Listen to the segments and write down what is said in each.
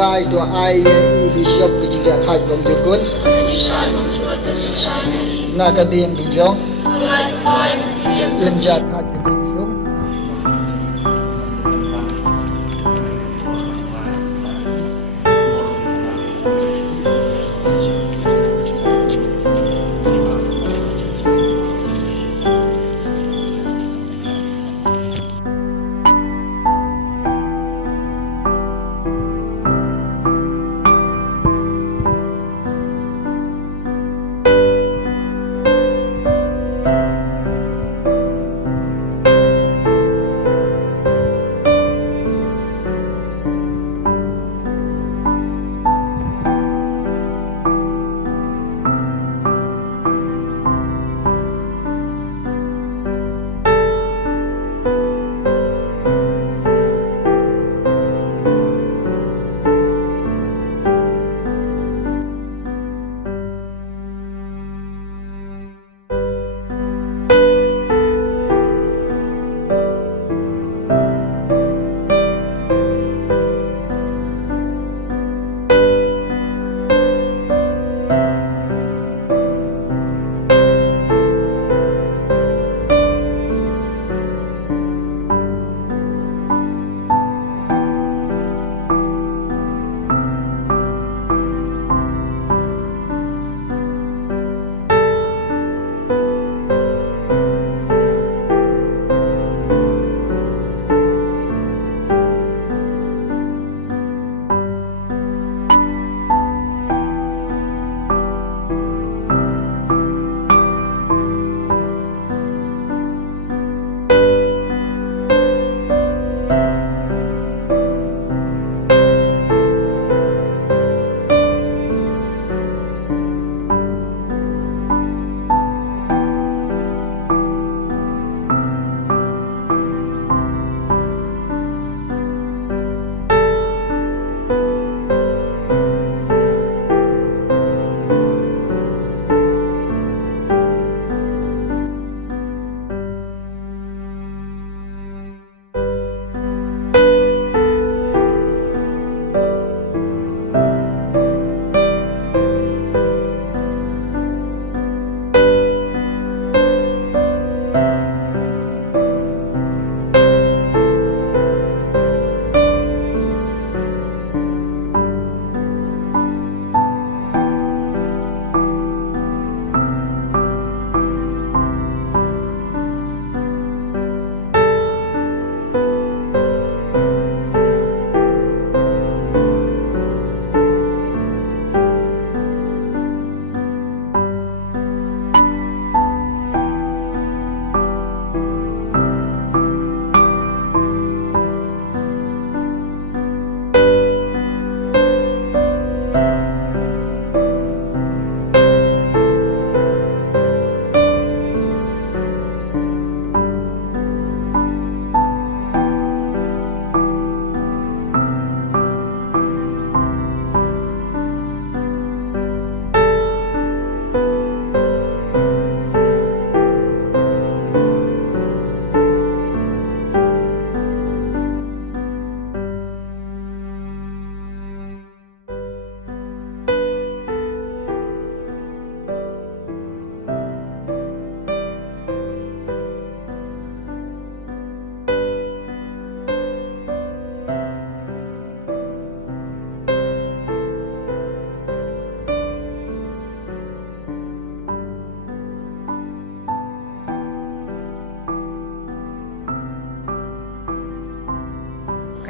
try to I Bishop kejija khai bom jukun na kading di jong lenjat khai kading shum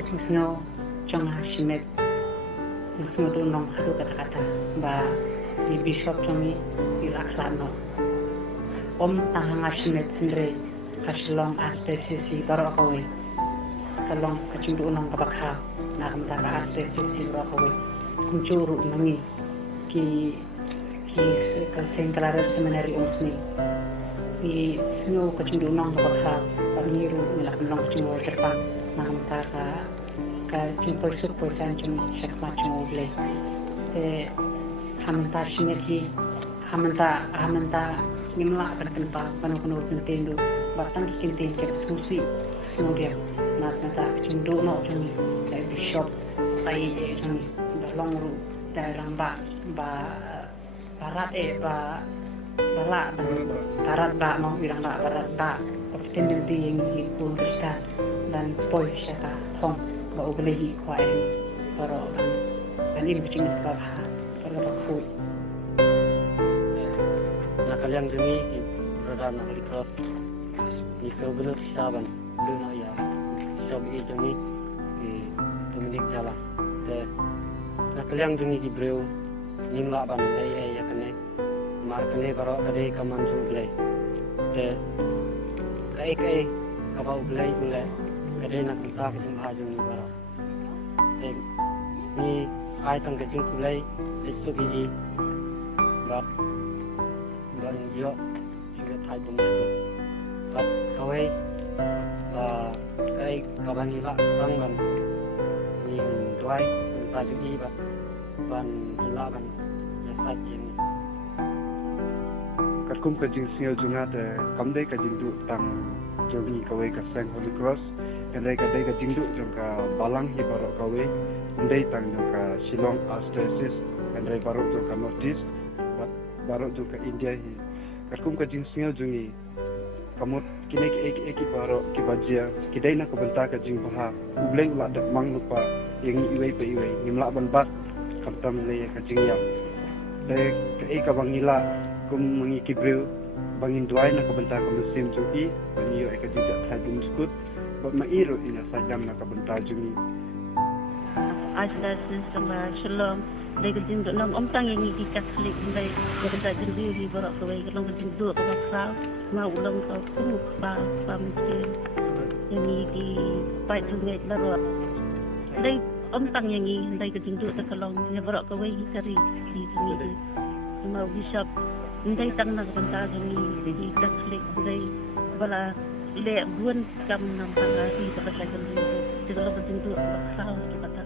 kacing snow jong shimet snow tu nong haduh kata-kata ba di bishop jongi ilaksano om tahang shimet andre kaslong RCCC baru akawe kalong kacing tu nong kabakha na kamtara RCCC baru akawe kuncuru nangi ki kalseng kalarat seminari umsni i snow kacing tu nong kabakha pangiru nilak nong kacing wajarpang na kamtara ka simpul support dan cuma syakmat cuma boleh hamanta sinergi hamanta ngimla kan tempat panu pentindu batang kintin ke susi snodia na mata cundu no cumi Archbishop tay jong ba long ru daerang ba barat ba bala barat ba mau bilang ba barat ba pertending yang ikut Kristen dan poi syaka thong ba ublehi kwai baro dan ini bikin sekolah kalau food kalian demi berada di cross di sebelah Syaban dunia ya Syabi demi Dominic Jala kalian demi di Breu nimla ban ay ya kene mar kene baro kade kaman juble kai kabau blai ule kade nak kita kejung baju ni baro ni ai tang kejung kulai esok ini bat ban yo juga thai bom itu bat kawai kai kaban ni la bang ban ni doi ta ju i ban ni la ban ya sat ini kat kum ka jing singal junga te kam dei ka jing du tang jogi kawai ka sang holy cross kan dei ka jing du jong ka balang hi baro kawai dei tang jong ka Shillong Archdiocese kan dei baro jong ka Northeast baro jong ka India hi kat kum ka jing singal jungi kamot kini ki baro ki bajia kidai na ka benta ka jing baha ubleng la dak mang lupa yang iwei pe iwei nimla ban bat kam tam le ka jing ya dei ka bangila kum mangi kibreu bangin duai na kabenta ka musim jugi bani yo ka jijak thai dum jukut bat ma iro ina sajam na kabenta jungi Archdiocese sama Shillong dai ka jing nam om tang yang ki Catholic dai ka da jing di hi barak ka wei ka long ka jing du ka sa ma ulang ka ku ba mungkin yang ki pai tu ngai la ro dai om tang yang dai ka jing du ka long ya barak ka wei kari di sini ma bishop dai tang na banta jami di Catholic dai bala le buan kam nam tanga di ka sa jam di ka long jing du ka sa ki kata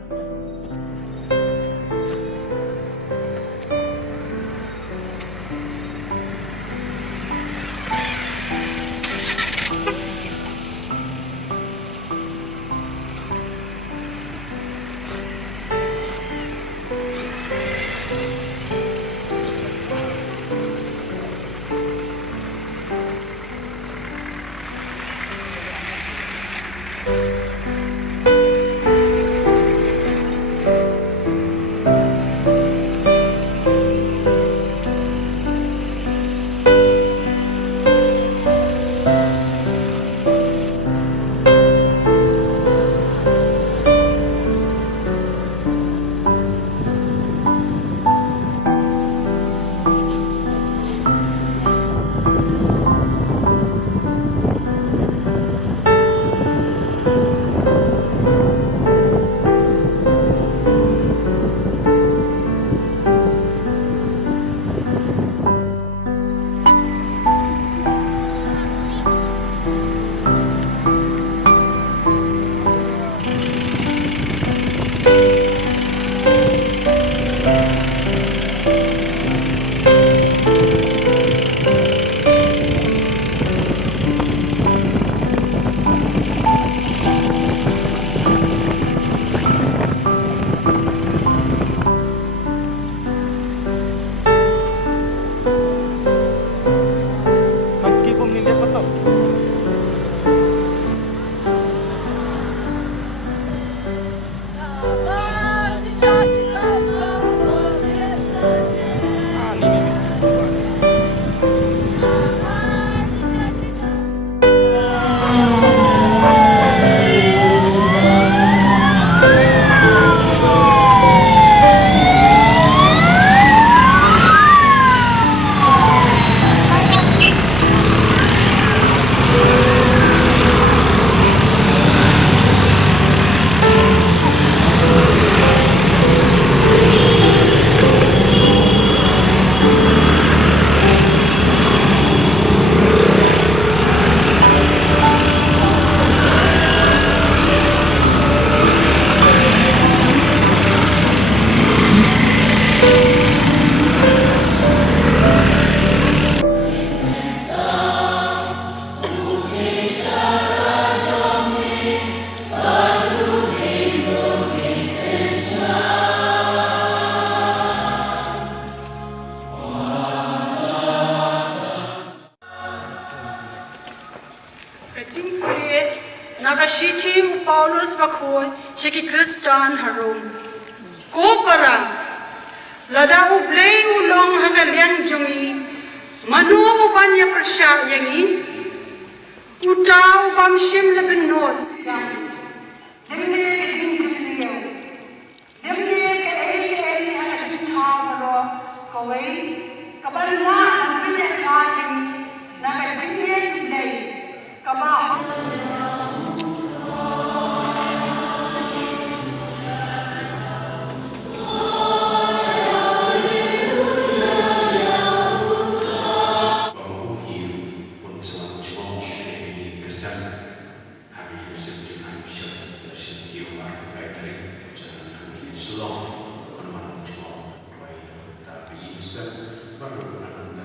Jingwan nakashiti Paulus bakhoi sheki Kristan harum kopara lada ublei ulong hagalian jongi manu ubanya persya yangi utau bamshim lebenot demne jingkusiyo demne ke ai ana jitawaro kawai kabalma binne kani nakajinye nei kama Baru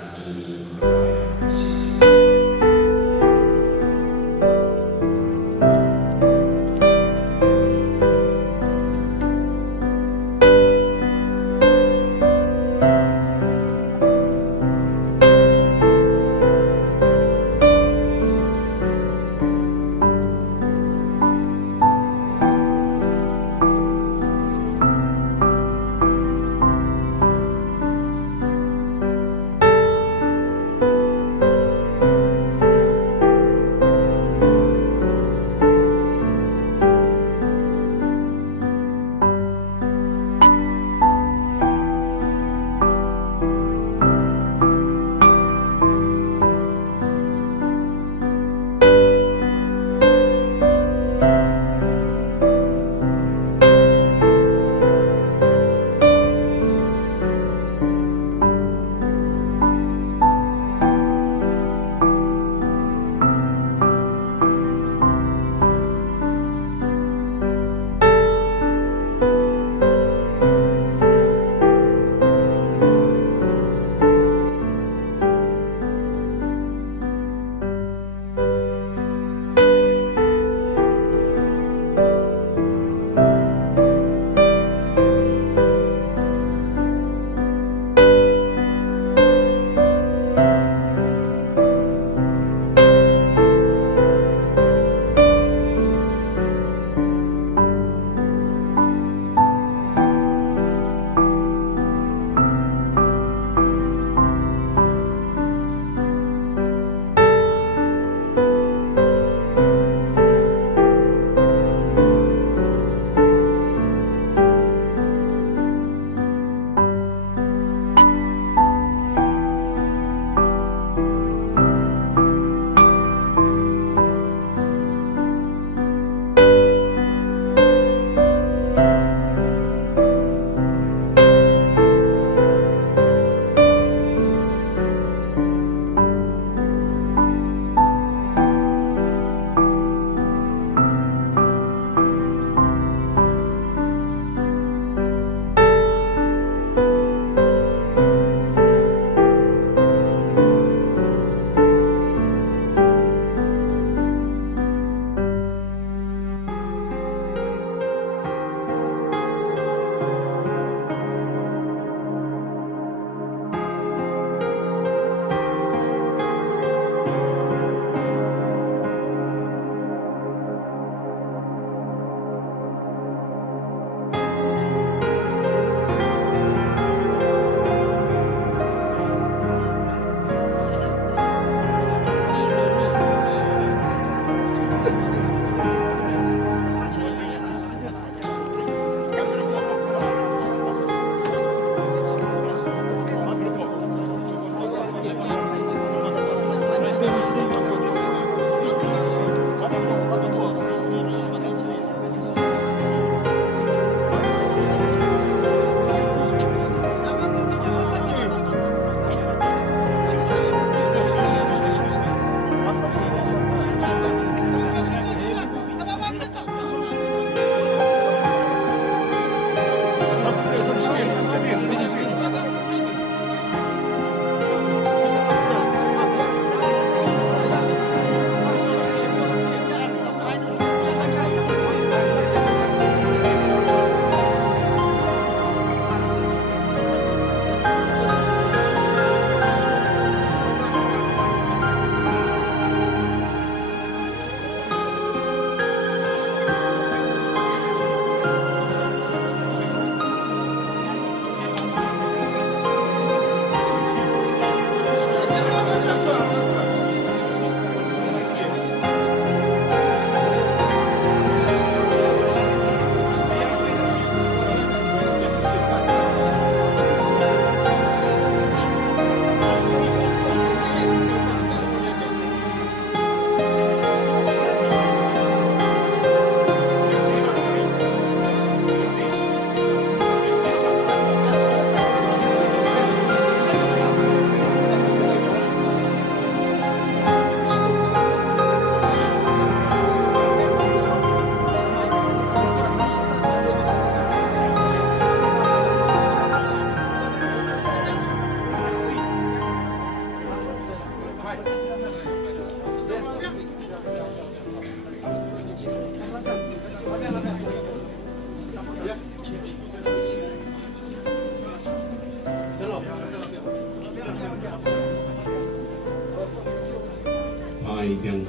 mai yang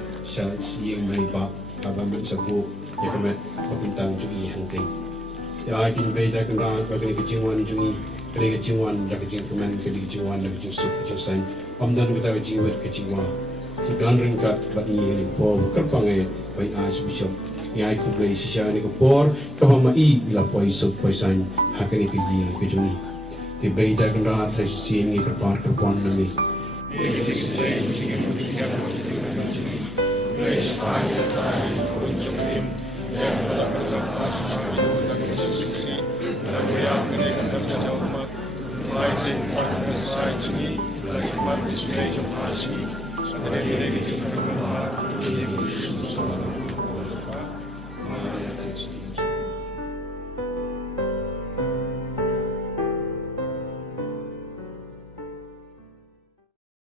yang mai ba kabaman sabu yakumet pagintang jungi hangkai ya kin bay da kan ra ba kan jingwan jungi kan jingwan da jingman kan jingwan da jingsup jingsan amdan kita jingwet ke jingwa dan ryngkat ba ni ni po kerpangai by Archbishop ya ku bay sisya ni ko por kapamai ila poisok poisan hakani ke jungi ti bay da kan ra trasin ni kerpar kerpon nami Lagi